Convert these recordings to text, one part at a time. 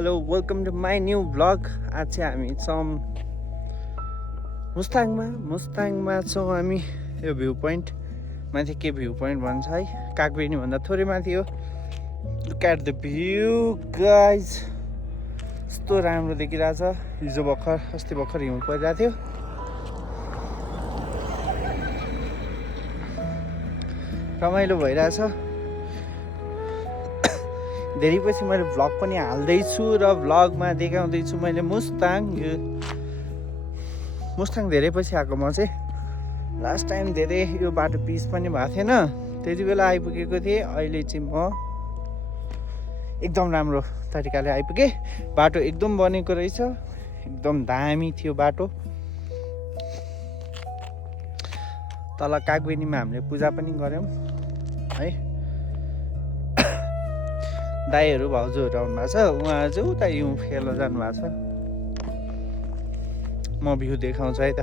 Hello welcome to my new blog. आज चाहिँ हामी छौँ मुस्ताङमा छौँ हामी। यो भ्यू पोइन्ट माथि के भ्यू पोइन्ट भन्छ है, कागबेनी भन्दा थोरै माथि हो। Look at the view guys, यस्तो राम्रो देखिरहेछ। अस्ति भर्खर हिउँ परिरहेको थियो। रमाइलो भइरहेछ। धेरै पछि मैले भ्लग पनि हाल्दैछु र भ्लगमा देखाउँदैछु मैले मुस्ताङ धेरै पछि आएको। म चाहिँ लास्ट टाइम धेरै यो बाटो पिच पनि भएको थिएन, त्यति बेला आइपुगेको थिएँ। अहिले चाहिँ म एकदम राम्रो तरिकाले आइपुगेँ। बाटो एकदम बनेको रहेछ, एकदम दामी थियो बाटो। तल कागबेनीमा हामीले पूजा पनि गऱ्यौँ है। दाईहरू भाउजूहरू आउनु भएको छ, उहाँहरू चाहिँ उता हिउँ खेल्न जानुभएको छ। म भ्यू देखाउँछु है त।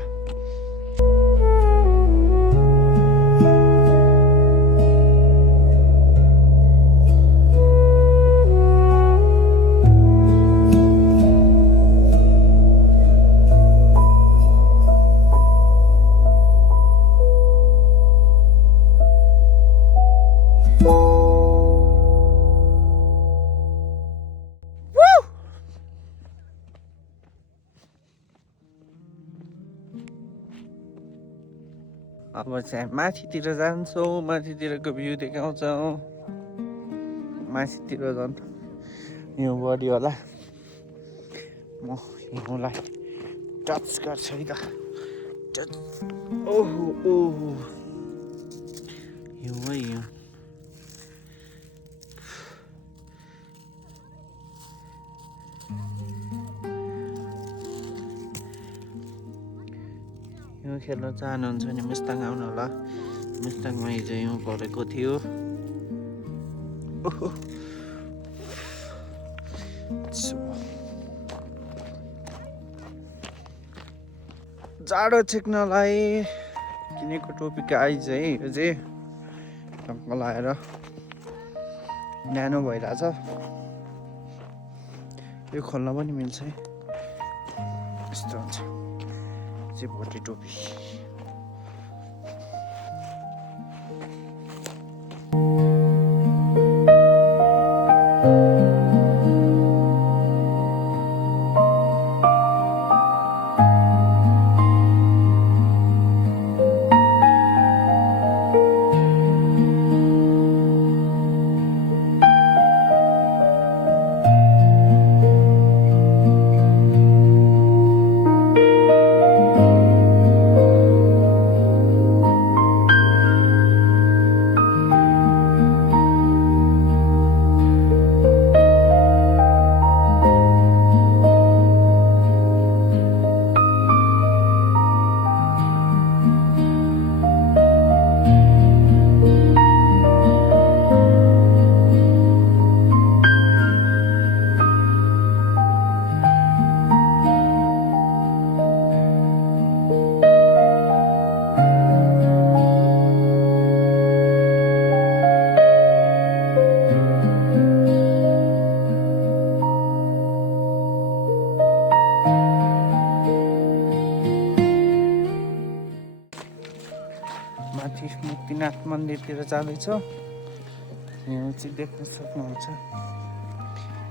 अब चाहिँ माथितिर जान्छौँ, माथितिरको भ्यू देखाउँछौँ। माथितिर झन् हिउँ बढी होला। म हिउँलाई टच गर्छु है त। ओहो ओहो, हिउँ है हिउँ। हिउँ खेल्न चाहनुहुन्छ भने मुस्ताङ आउनु होला। मुस्ताङमा हिजो हिउँ परेको थियो। जाडो छेक्नलाई किनेको टोपीको आइज है। यो चाहिँ टक्क लगाएर न्यानो भइरहेछ। यो खोल्न पनि मिल्छ है, यस्तो हुन्छ। चाहिँ भोटे टोपी। माथि मुक्तिनाथ मन्दिरतिर जाँदैछ। यहाँ चाहिँ देख्न सक्नुहुन्छ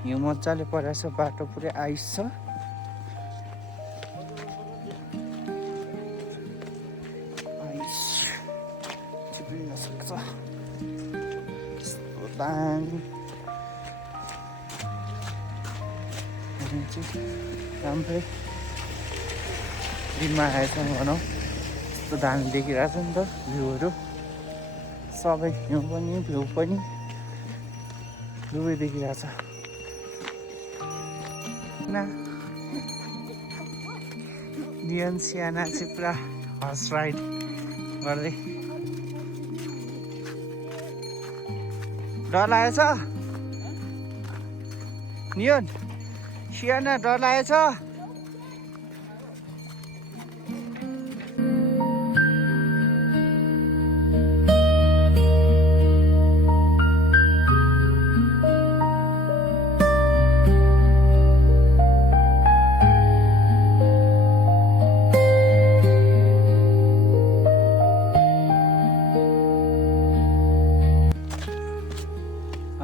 हिउँ मजाले परेछ बाटो पुरै आइस छ आइस चिप्लिन सक्छ यस्तो दामी राम्रै दिनमा आएछ भनौँ यस्तो दामी देखिरहेछ नि त भ्यूहरू सबै हिउँ पनि भ्यू पनि दुवै देखिरहेछ नियन सियाना चाहिँ पुरा हर्स राइड गर्दै डर लागेछ नियन सियाना डर लागेछ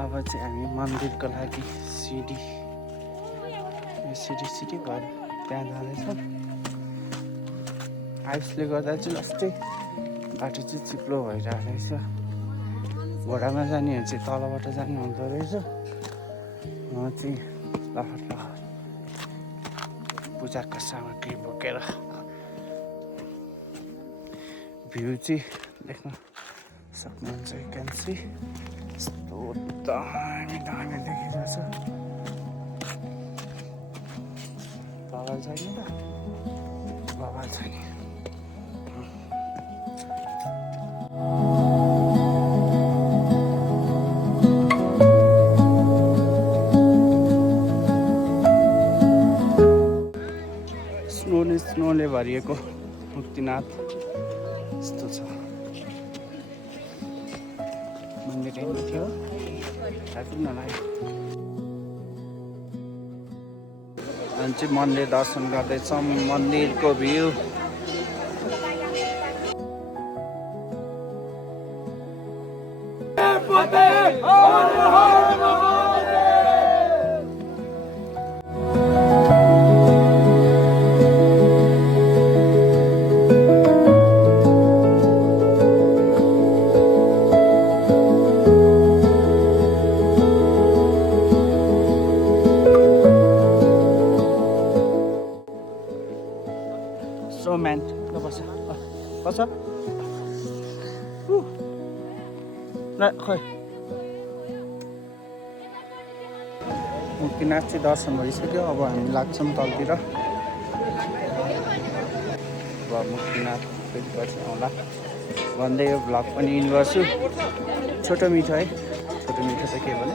अब चाहिँ हामी मन्दिरको लागि सिडी भएर त्यहाँ जाँदैछ आइसले गर्दा चाहिँ जस्तै बाटो चाहिँ चिप्लो भइरहेको रहेछ घोडामा जाने हो चाहिँ तलबाट जानु हुँदो रहेछ म चाहिँ लहर पूजाको सामग्री बोकेर भ्यू चाहिँ देख्न सक्नुहुन्छ यु क्यान सी यस्तो दामी देखिरहेछ बवाल छैन त बवाल छैन स्नोले भरिएको मुक्तिनाथ यस्तो छ मन्दिर हेर्नु थियो आइपुग्न लाग्यो अनि चाहिँ मन्दिर दर्शन गर्दैछौँ मन्दिरको भ्यू म्यान बस खै मुक्तिनाथ चाहिँ दर्शन भइसक्यो अब हामी लाग्छौँ तलतिर अब मुक्तिनाथ फेरि पछि आउँला भन्दै यो भ्लग पनि इन गर्छु छोटो मिठो है छोटो मिठो त के भने